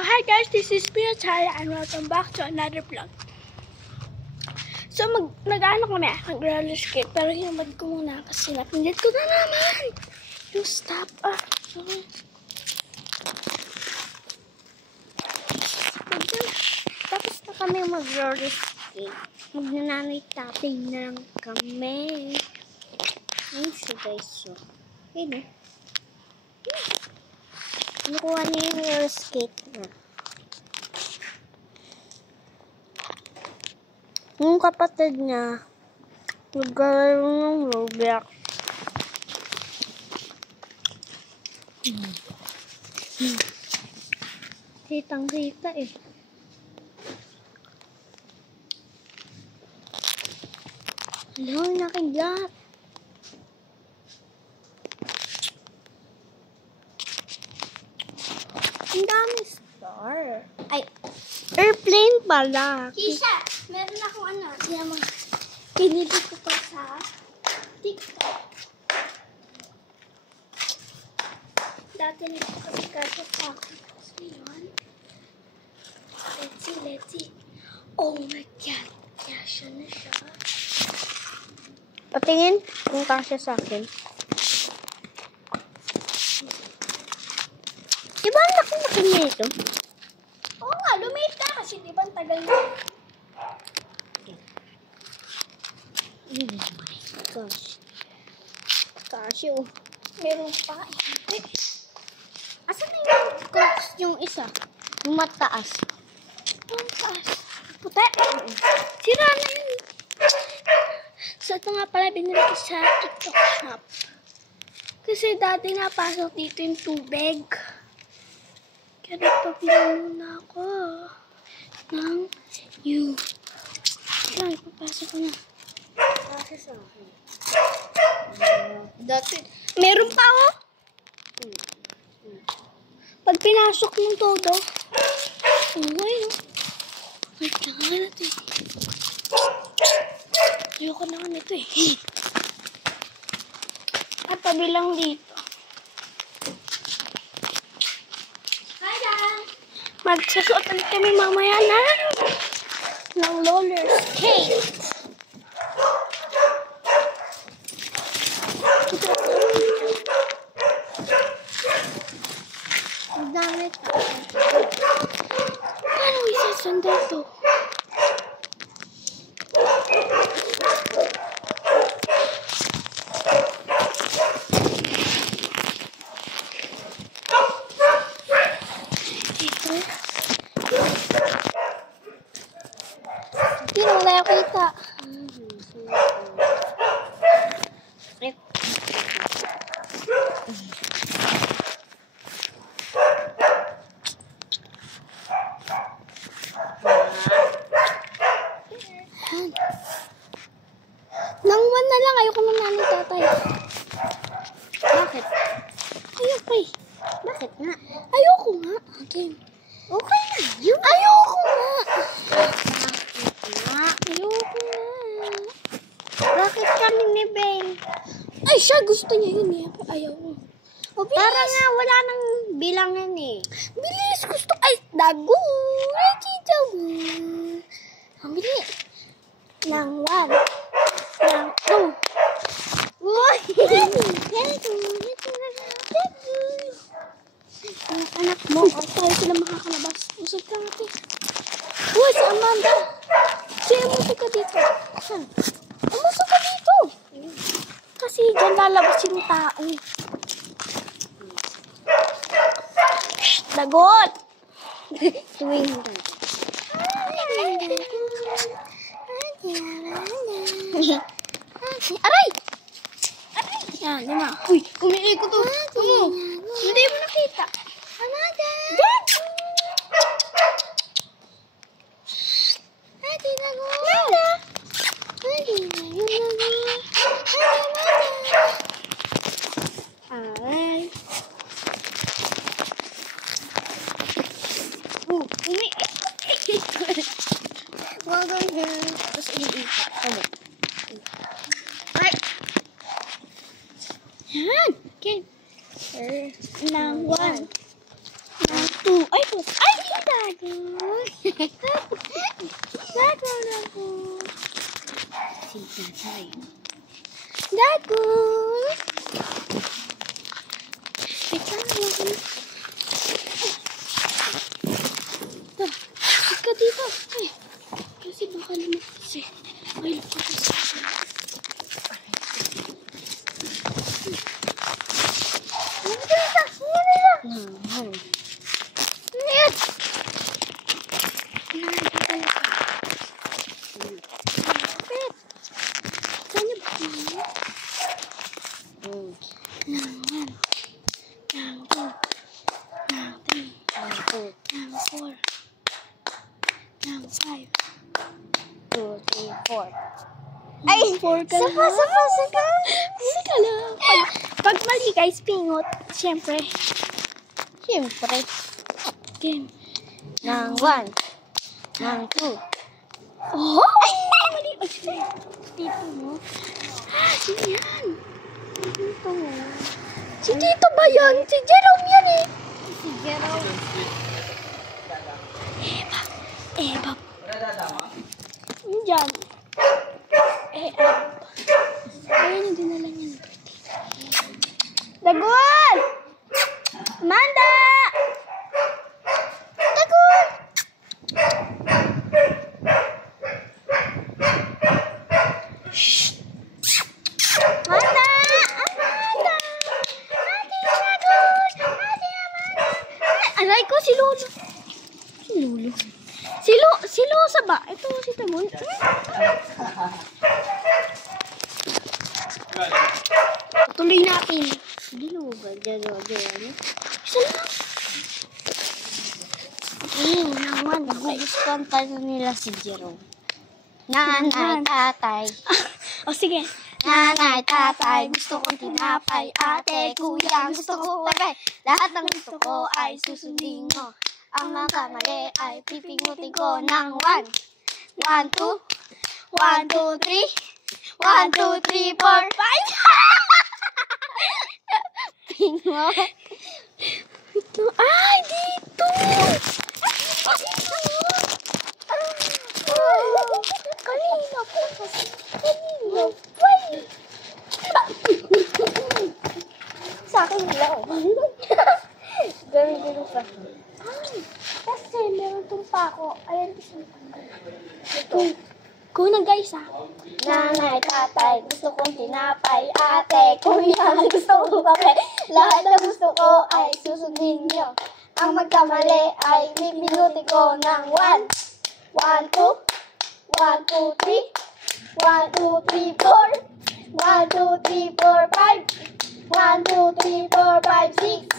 hi guys, this is Pia Chaya and welcome back to another vlog. So nag-ano kami, nag-roller skate, pero hinamad ko muna kasi napindit ko na naman yung stop. Sorry. Tapos na kami mag-roller skate. Magnananoy tatay na lang kami. Ayun siya guys. So, ayun nakuha niya yung roller skate na. Yung kapatid niya, naglalaro ng Roblox. Kitang-kita eh. Hello, nakagap. Ang dami star. Ay, airplane pala. Kisha, meron akong pinili ko pa sa TikTok. Dati nagkakasya sa akin. So yun. Let's see. Oh my God. Kasya na siya. Patingin kung kasya sa akin. Diba ang laki-laki niya ito? Oo nga, lumit ka kasi diba ang tagal na. Oh my gosh. Kasya oh. Meron pa. Asan na yung isa? Yung mataas. Ang taas. Puti. Sira na yun. So ito nga pala binili ko sa TikTok shop. Kasi dati napasok dito yung tubig. Kaya nagpapila muna ako ng yung... Yan, papasok ko na. Kasya sa akin. Dati. Meron pa oh. Pag pinasok ng todo. Ayun. Wait lang nga natin. Ayoko naman ito eh. At pabilang dito. Hi guys! Magsusuot ulit kami mamaya ng roller skate. Ang dami. Paano isasandal to? Hindi mo na kita. Nang one na lang, ayoko ng nanay tatay. Bakit? Ayoko eh. Bakit nga? Ayoko nga. Okay. Okay na yun. Ayoko nga. Ayoko nga. Bakit kami ni Ben? Ay, siya gusto niya yun eh. Ayaw ko. O, bilis. Para nga wala nang bilangan eh. Bilis. Gusto. Ay, dago. Ay, dago. Ang bilis. Nang one. Nang two. Uy! Anak mo. Tayo sila makakalabas. Usap ka natin. Uy, si Amanda. Siya, umusap ka dito. Saan? Umusap ka dito. Kasi dyan lalabas yung tao. Shh, dagot. Tuwing Aray! Aray! Yan, lima. Uy, umiikot to. Hindi mo nakita. Amanda! Dad! Ate Nago! Amanda! Ate Nago! Aray. Umiikot. Well done here. Tapos iniikot. Ano? Ay! Yan. Okay. Nang one. Nang two. Ay, ay! ng 4, ng 5, 2, 3, 4. Ay, 4 ka Saka. Saka lang. Pag mali guys, pingot. Siyempre. Siyempre. Game. Ng 1. Ng 2. Oh! Ay, mali. Ay, dito mo. Sino yan? Dito mo. Si Tito ba yan? Si Jerome yan eh. Si Jerome. Eba. Diyan. Ayan yung dinala niya. Dagul! Amanda! Dagul! Amanda! Amanda! Ate Dagul! Ate Amanda! Aray ko, si Lolo. Si Lolo. Si Losa ba? Ito si Tamon. Tuloy natin. Dilugan. Diyan. Isa lang. Naman, nagugustuhan pa nila si Jerome. Nanay, tatay. O sige. Nanay, tatay, gusto kong tinapay. Ate, kuya, gusto ko bagay. Lahat ng gusto ko ay susundin mo. Ang mga mali ay pipingutin ko ng 1. 1, 2. 1, 2, 3. 1, 2, 3, 4, 5. Pingo. Ito. Ay, dito. Kanina po kasi. Kanina po. Sa akin lang. Gawin pa. Kasi meron itong pako. Ayan kasi. Kuna guys ah. Nanay, tatay, gusto kong tinapay. Ate, kuya, gusto ko kape. Lahat ng gusto ko ay susundin nyo. Ang magkamali ay pipinutin ko ng 1. 1, 2. 1, 2, 3. 1, 2, 3, 4. 1, 2, 3, 4, 5. 1, 2, 3, 4, 5, 6.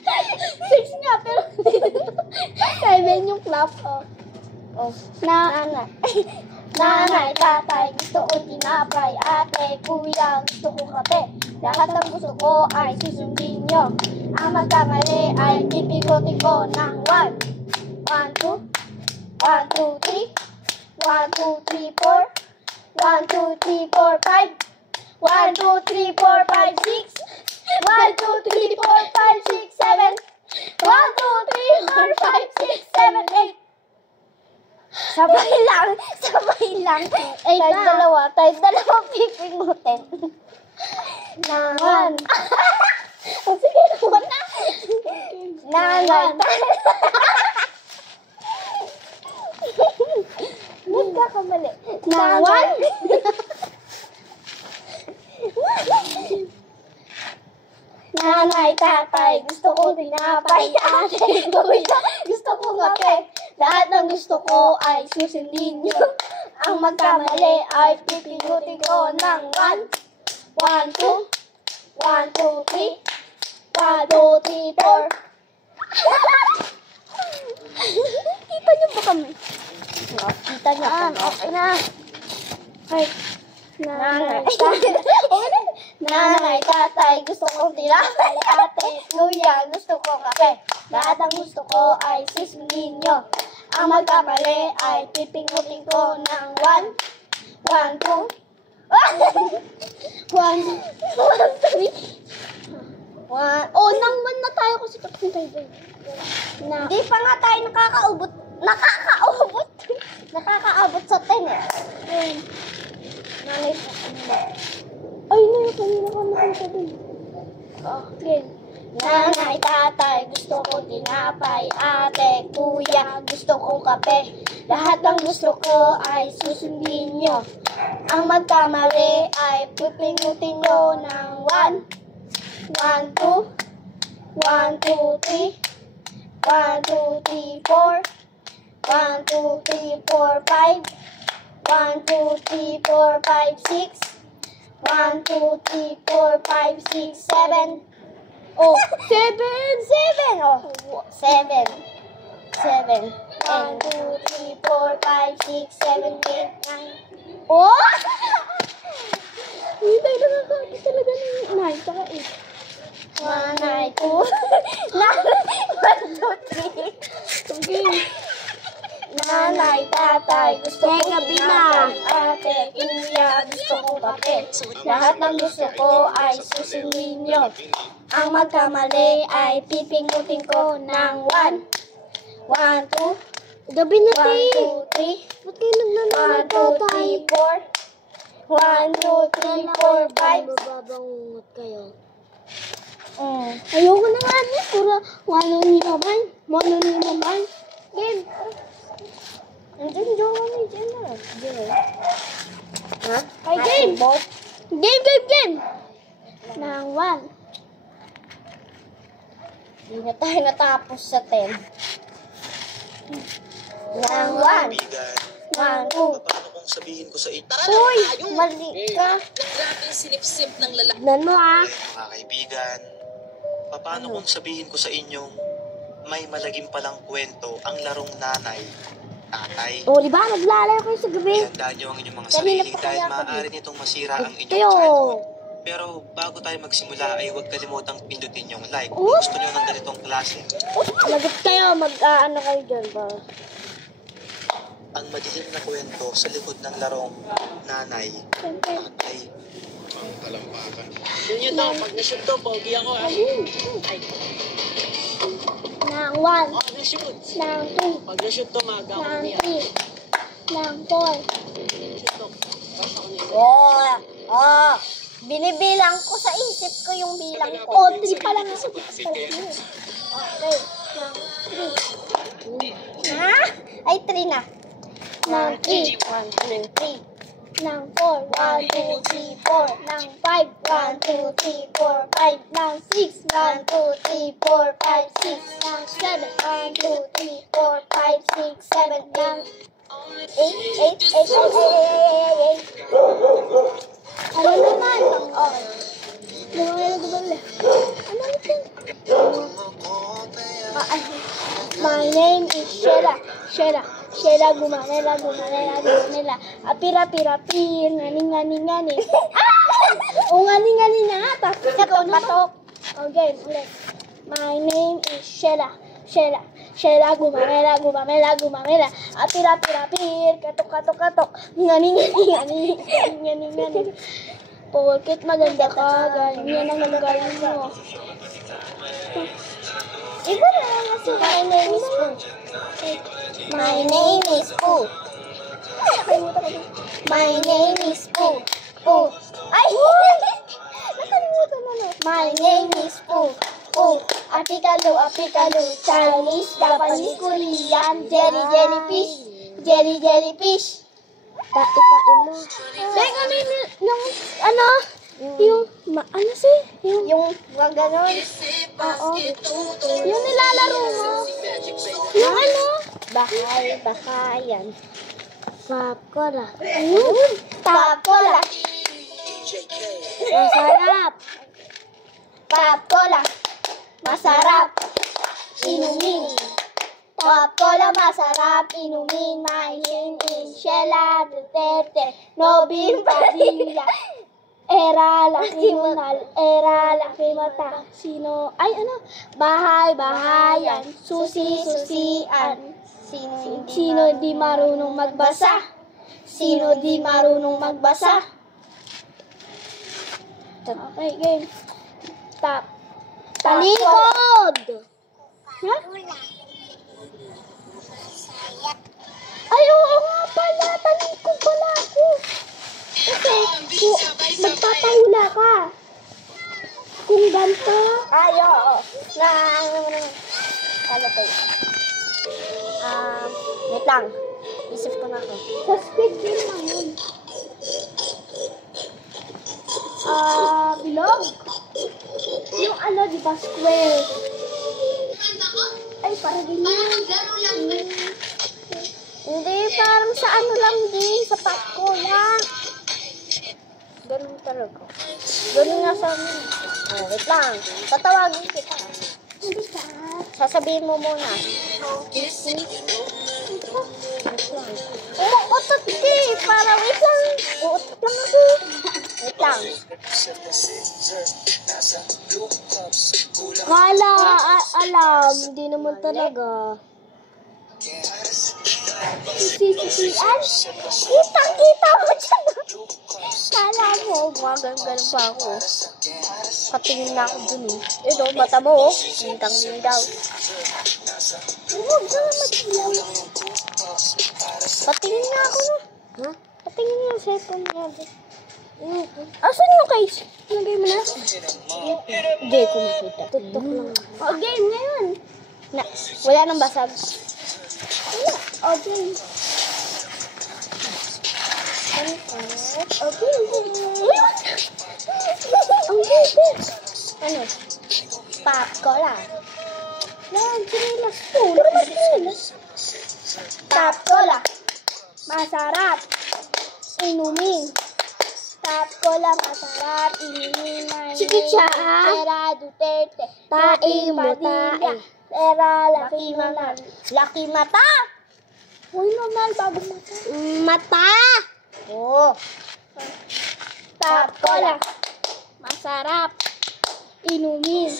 6 nga, pero 7 yung clap. Oh. Nanay. Nanay, tatay, gusto ko tinapay. Ate, kuya, gusto ko kape. Lahat ng gusto ko ay susundin nyo. Ang magkamali ay pipigutin ko ng 1. 1, 2. 1, 2, 3. 1, 2, 3, 4. 1, 2, 3, 4, 5. 1, 2, 3, 4, 5, 6. 1, 2, 3, 4, 5, 6, 7. 1, 2, 3, 4, 5, 6, 7, 8. Sabay lang. Tayo dalawa pipingutin. Naman. Sige, naman na. Nanay. Nagkakamali. Naman. Nanay, tatay, gusto ko tinapay. Ate, kuya, gusto ko kape. Lahat ng gusto ko ay susundin nyo. Ang magkamali ay pipinutin ko ng 1. 1, 2. 1, 2, 3. 1, 2, 3, 4. Kita niyo ba kami? Kita niyo kami. Okay na. Ay. Nanay, Nanay, tatay, gusto kong tinapay. Ate, kuya, gusto ko kape. Lahat ng gusto ko ay susundin nyo. Ang magkamali ay pipingutin ko ng 1. 1, 2. 1, 2, 3. 1. Oh, nang 1 na tayo kasi tapos tayo doon. Hindi pa nga tayo nakakaabot sa 10 eh. Ayun. Nanay sa kanila. Ay, na kanina ko nakita doon. Oh, game. Nanay, tatay, gusto ko tinapay. Ate, kuya, gusto ko kape. Lahat ng gusto ko ay susundin nyo. Ang magkamali ay pipindutin nyo ng 1. 1, 2. 1, 2, 3. 1, 2, 3, 4. 1, 2, 3, 4, 5. 1, 2, 3, 4, 5, 6. 1, 2, 3, 4, 5, 6, 7. Oh, 7. 7. Oh, 7. 7. 1, 2, 3, 4, 5, 6, 7, 8, 9. Oh! Hindi tayo nakakakita talaga ng 9 tsaka 8. 1, 2, 1, 2, 3. Okay. Nanay, tatay, gusto ko gabi na. tinapay. Ate, kuya, gusto ko kape. Lahat ng gusto ko ay susundin nyo. Ang magkamali ay pipingutin ko ng 1. 1, 2, Gabi na 1, tayo. 2, 3. Ba't kayo nagnanay 1, 2, 3, 4. 1, 2, 3, 4, 5. Mababangungot kayo. Mm. Ayoko na nga niya. Puro wano ni mamay. Wano ni mamay. Game. Andiyan, jowa ni Jenna. Ha? Ay, game. Game. Nang 1. Hindi na tayo natapos sa 10. Nang 1. 1, 2. Paano kung sabihin ko sa inyo? Uy, mali ka. Grabe yung sinip-sip ng lalaki. Tignan mo ah. Mga kaibigan, paano kung sabihin ko sa inyong may malagim palang kwento ang larong nanay, tatay? O, di ba? Naglalayo kayo sa gabi. Ihandaan niyo ang inyong mga Kanina sarili pa dahil kaya ako maaari nitong masira ang inyong Kayo. childhood. Pero bago tayo magsimula ay huwag kalimutang pindutin yung like kung gusto niyo ng ganitong klase. Lagot kayo. Mag-ano kayo dyan ba? Ang madilim na kwento sa likod ng larong nanay, tatay. Yun yun to, pag na-shoot to, pogi ako ha. Ay, Nang 1. pag na-shoot. Nang 2. Pag na-shoot to, maga ako Nang niya. 3. Nang 4. Shoot to. Pasok ako niya. Oh. Binibilang ko sa isip ko yung bilang ko. O, 3 pa lang ako. 3 pa lang ako. Okay. Nang 3. Ha? Ay, 3 na. Nang 3. 1, 2, 3. Nang 4. 1, 2, 3, 4. Nang 5. 1, 2, 3, 4, 5. Nang 6. 1, 2, 3, 4, 5, 6. Nang 7. 1, 2, 3, 4, 5, 6, 7, 8. Nang 8. ano naman? Oh. Ano ito? My name is Sheila. Gumanela. Apira-pira-pir. Ngani. O ngani na nga. Tapos ikaw naman. Okay, ulit. My name is Sheila. Gumamela. Apira-pira-pir. Katok. Ngani. Porket maganda ka, ganyan ang galing mo. Iba na lang kasi my name is Pooh. My name is Pooh. My name is Pooh. Pooh. Ay! Nakalimutan na. My name is Pooh. Pooh. Apikalu. Chinese, Japanese, Korean, jellyfish. Ipain mo. Dahil kami yung, ano, yung, ano si? Yung wag ganon. Oo. Yung nilalaro mo. Yung ano? Bakayan. Pakola. Ayun. Pakola. Masarap. Pakola. Masarap. Inumin. Pakola masarap inumin. My name is Sheila Duterte. Nobin Padilla. Era laki mata. Sino? Ay, ano? Bahayan. Susian. Sino di marunong magbasa? Sino di marunong magbasa? Okay, game. Talikod! Ha? Ay, oo nga pala. Talikod pala ako. Kasi, magpapahula ka. Kung ganito. Ay, oo. Ano kayo? Wait lang. Isip ko na ako. Sa speed game lang yun. Bilog. Yung ano, di ba, square. Ay, para ganyan. Hindi, parang sa ano lang din. Sa patko lang. Ganun talaga. Ganun nga sa amin. Oh, wait lang. Tatawagin kita. Hindi ka. Sasabihin mo muna. Umuutot ka eh. Para wait lang. Uutot lang ako. Wait lang. Kala alam. Hindi naman talaga. Sisisian? Kitang-kita mo dyan. Kala mo, magagal pa ako. Patingin na ako dun eh. Ito, mata mo oh. Lintang-lindaw. Huwag ka na matilaw. Patingin na ako na. Ha? Patingin na yung cellphone niya. Asan yung case? Nagay mo na? Hindi ko makita. Tutok lang. O, game ngayon. Na, wala nang basag. O, game. Okay. Ang game. Ano? Cola. Yan, sinilas po. Ano sinilas? Cola. Masarap. Inumin. Cola, masarap. Inumin. Sige siya. Pera, Duterte. Tae mo, tae. Pera, laki mata. Laki mata. Uy, normal, bagong mata. Mata. Oh. Cola. Masarap. Inumin.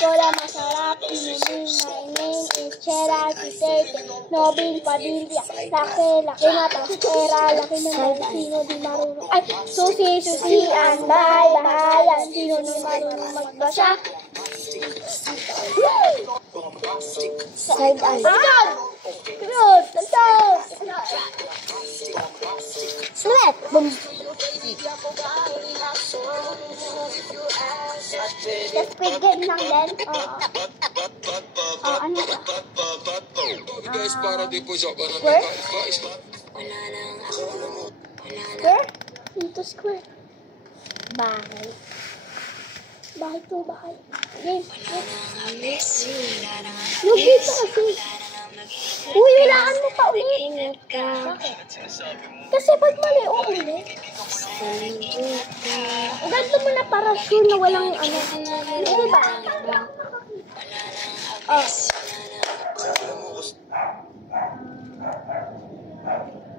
Cola, masarap. Inumin. My name is Chera Duterte. Nobel Padilla. Laki mata. Pera, laki mata. Sino di marunong? Ay, susi-susian. Bahay-bahayan. Sino di marunong magbasa? Side eye. Good. Sweat. Boom. The squid game lang din? Oo. Ano ba? Square? Square? Dito square. Bahay. Bahay to, bahay. Game. Yung dito kasi. Uy, hulaan mo pa ulit. Bakit? Kasi pag mali, uulit. Ganito mo na para sure na walang ano. Di ba? Oh.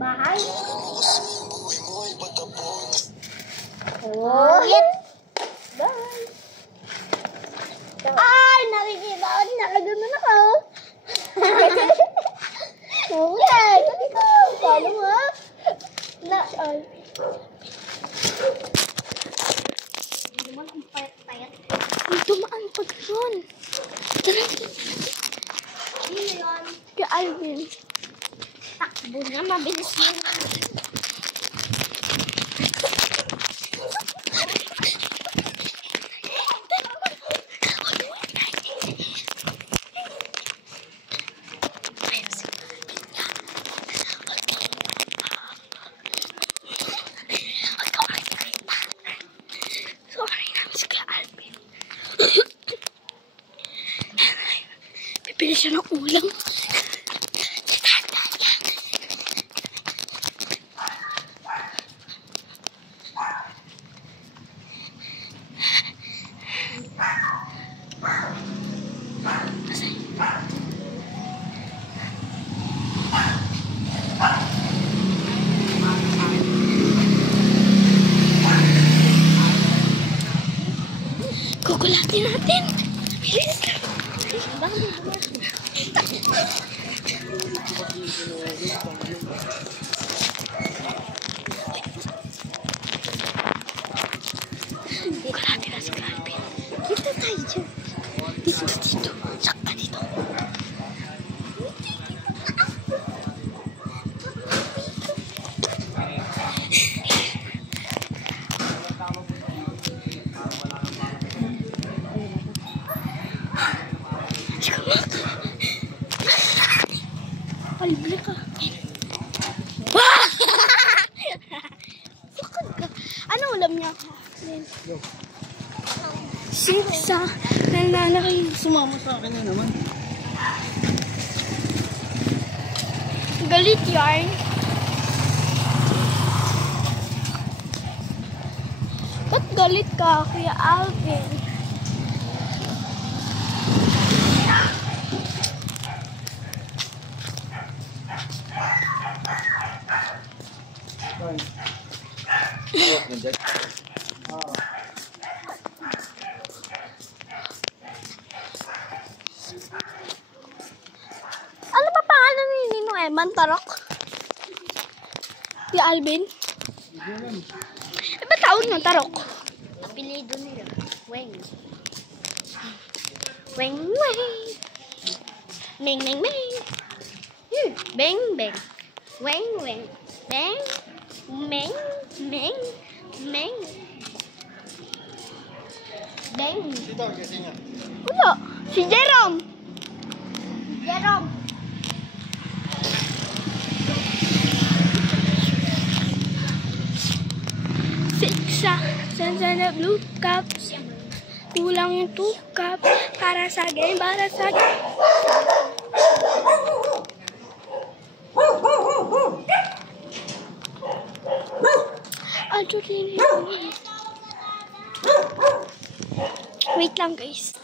Bahay? Oh, hit! Bye. Ay, nakikita ko. Nakaganon ako. Uy, kami ko. Kala mo ha? Ay. Ang tumaan pa doon. Tara. Sino yun? Kay Alvin. Takbo na, mabilis yun. Sorry na, si Kay Alvin. Bibili siya ng ulam. Kukulatin natin. Bilis na. Kukulatin na si Calvin. Kita tayo dyan. Dito. Sakta dito. Libre ka. Sakad ka. Ano ulam niya? Siksa. Nananakay. Sumama sa akin na naman. Galit yarn. Ba't galit? Galit ka, Kuya Alvin. Ano ba pangalan ni Nino Eman? Tarok? Kuya Alvin? Ba't tawag ng Tarok? Apelido nila. Weng. Weng, weng. Ming, ming, ming. Beng, beng. Weng, weng. Beng. Meng, meng. Meng. Beng. Wala. Si Jerome. Jerome. Sa na blue cup. Kulang yung 2 cup. Para sa game, para sa game. Wait lang guys.